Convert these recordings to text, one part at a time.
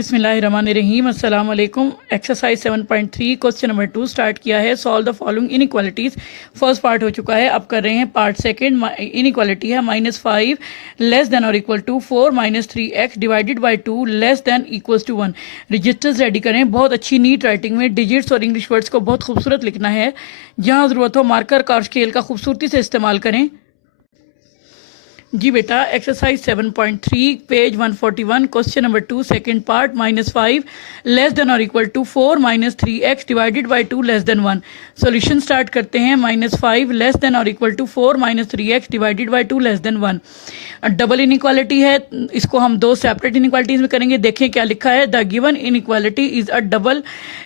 बिस्मिल्लाहिर्रहमानिर्रहीम अस्सलाम वालेकुम। एक्सरसाइज 7.3 क्वेश्चन नंबर 2 स्टार्ट किया है। Solve the following inequalities. First part हो चुका है, अब कर रहे हैं पार्ट सेकंड। इनइक्वालिटी है -5 लेस देन और equal to 4 -3x divided by 2 less than equals to 1। Registers ready करें, बहुत अच्छी नीट राइटिंग में डिजिट्स और इंग्लिश वर्ड्स को बहुत खूबसूरत लिखना है। जहाँ ज़रूरत हो मार्कर का और स्केल का खूबसूरती से इस्तेमाल करें। जी बेटा, exercise 7.3 page 141 question number 2 second part. -5 less than और equal to 4 -3x divided by 2 less than 1। Solution start करते हैं। -5 लेस देन और equal to 4 -3x divided by 2 less than 1। Double inequality है, इसको हम दो सेपरेट इनइक्वालिटीज में करेंगे। देखें क्या लिखा है। The given inequality is a double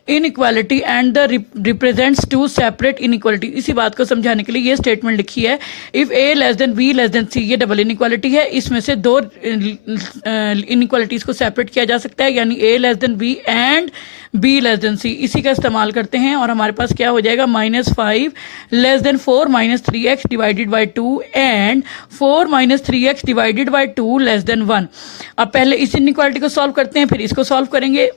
inequality and the represents to separate inequality. इसी बात को समझाने के लिए ये स्टेटमेंट लिखी है। If A less than B less than C, ये डबल इनइक्वालिटी है। इसमें से दो इनइक्वालिटीज को सेपरेट किया जा सकता है, यानी A less than B and B less than C. इसी का इस्तेमाल करते हैं और हमारे पास क्या हो जाएगा। -5 less then 4 -3x divided by 2 and 4 -3x divided by 2 less than 1। अब पहले इस इनइक्वालिटी को सॉल्व करते हैं, फिर इसको सॉल्व करेंगे।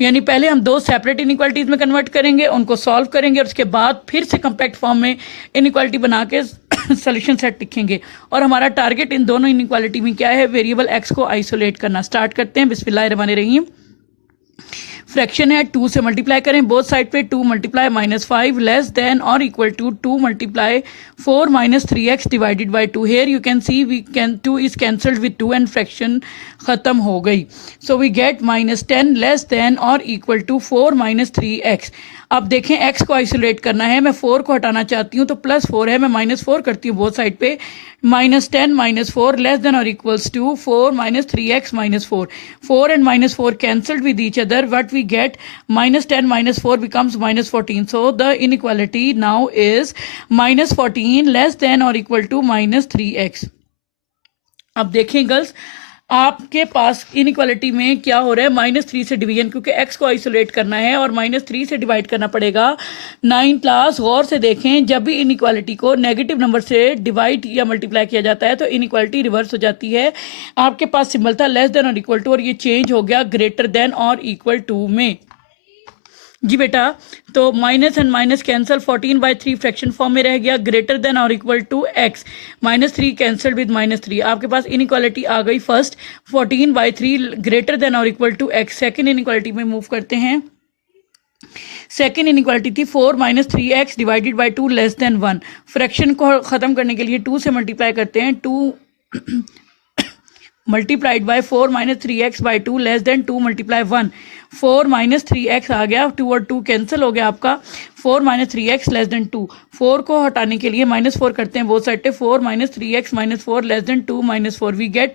यानी पहले हम दो सेपरेट इनइक्वालिटीज में कन्वर्ट करेंगे, उनको सॉल्व करेंगे और उसके बाद फिर से कम्पैक्ट फॉर्म में इनइक्वालिटी बना के सोल्यूशन सेट लिखेंगे। और हमारा टारगेट इन दोनों इनइक्वालिटी में क्या है, वेरिएबल एक्स को आइसोलेट करना। स्टार्ट करते हैं। बिस्मिल्लाहिर्रहमानिर्रहीम। फ्रैक्शन है, 2 से मल्टीप्लाई करें बोथ साइड पे। 2 मल्टीप्लाई -5 लेस देन और equal to 2 multiply 4 -3x divided by 2। Here you can see 2 is cancelled with 2 and fraction खत्म हो गई। So we get -10 less than और इक्वल टू 4 -3x। अब देखें x को आइसोलेट करना है, मैं 4 को हटाना चाहती हूँ तो +4 है, मैं -4 करती हूँ बोथ साइड पे। -10 -4 लेस देन और equals to 4 -3x -4। 4 and -4 cancelled with each other. What we get, -10 -4 becomes -14. So the inequality now is -14 less than or equal to -3x. अब देखें गर्ल्स, आपके पास इनइक्वालिटी में क्या हो रहा है, -3 से डिवीजन, क्योंकि x को आइसोलेट करना है और -3 से डिवाइड करना पड़ेगा। 9 क्लास गौर से देखें, जब भी इनइक्वालिटी को नेगेटिव नंबर से डिवाइड या मल्टीप्लाई किया जाता है तो इनइक्वालिटी रिवर्स हो जाती है। आपके पास सिंबल था लेस देन और इक्वल टू और ये चेंज हो गया ग्रेटर देन और इक्वल टू में। जी बेटा, तो minus and minus cancel, 14/3 fraction form में रह गया। ग्रेटर देन और equal to x, -3 cancel with -3। आपके पास इनइक्वालिटी आ गई फर्स्ट, 14/3 ग्रेटर देन और equal to x। Second inequality में मूव करते हैं। सेकेंड इनइक्वालिटी थी 4 -3x divided by 2 less than 1। Fraction को ख़त्म करने के लिए 2 से मल्टीप्लाई करते हैं। 2 multiplied by 4 -3x by 2 less than 2 multiply 1। 4 -3x आ गया, 2 और 2 कैंसिल हो गया आपका। 4 -3x लेस देन 2। 4 को हटाने के लिए -4 करते हैं बोथ साइड पे। 4 -3x -4 less than 2 -4। We get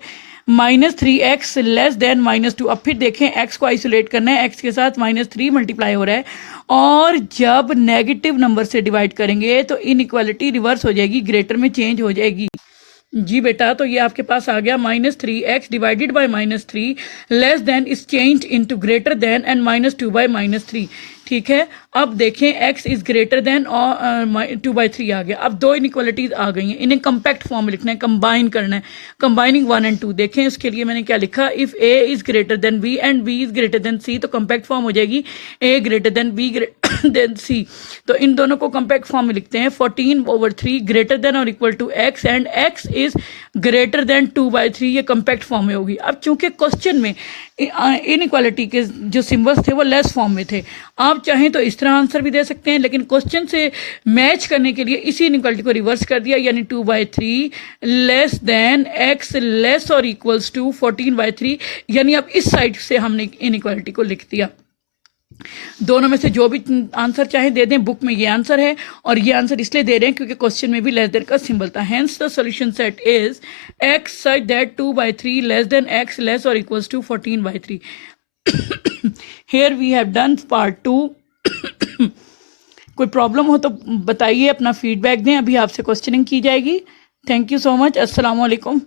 -3x less than -2। अब फिर देखें x को आइसोलेट करना है, x के साथ -3 मल्टीप्लाई हो रहा है और जब नेगेटिव नंबर से डिवाइड करेंगे तो इनइक्वालिटी रिवर्स हो जाएगी, ग्रेटर में चेंज हो जाएगी। जी बेटा, तो ये आपके पास आ गया -3x divided by -3 less than is change into greater than and -2/-3। ठीक है, अब देखें x इज ग्रेटर देन और 2/3 आ गया। अब दो इनइक्वालिटीज आ गई हैं, इन्हें कम्पैक्ट फॉर्म में लिखना है, कंबाइन करना है। Combining 1 and 2। देखें उसके लिए मैंने क्या लिखा। If a is greater then b and b is greater then c, तो कम्पैक्ट फॉर्म हो जाएगी a greater than b greater than c। तो इन दोनों को कम्पैक्ट फॉर्म में लिखते हैं। 14/3 ग्रेटर देन और equal to x and x is greater than 2/3, ये कम्पैक्ट फॉर्म में होगी। अब चूंकि क्वेश्चन में इनइक्वालिटी के जो सिंबल्स थे वो लेस फॉर्म में थे, आप चाहें तो इस तरह आंसर भी दे सकते हैं, लेकिन क्वेश्चन से मैच करने के लिए इसी इनइक्वालिटी को रिवर्स कर दिया, यानी 2/3 लेस देन x लेस और इक्वल्स टू 14/3। यानी अब इस साइड से हमने इनइक्वालिटी को लिख दिया। दोनों में से जो भी आंसर चाहे दे दें। बुक में ये आंसर है और ये आंसर इसलिए दे रहे हैं क्योंकि क्वेश्चन में भी लेस देन का सिंबल था। Hence the solution set is x such that 2/3 less than x less और equals to 14/3। Here we have done part 2। कोई प्रॉब्लम हो तो बताइए, अपना फीडबैक दें, अभी आपसे क्वेश्चनिंग की जाएगी। Thank you so much. अस्सलाम वालेकुम।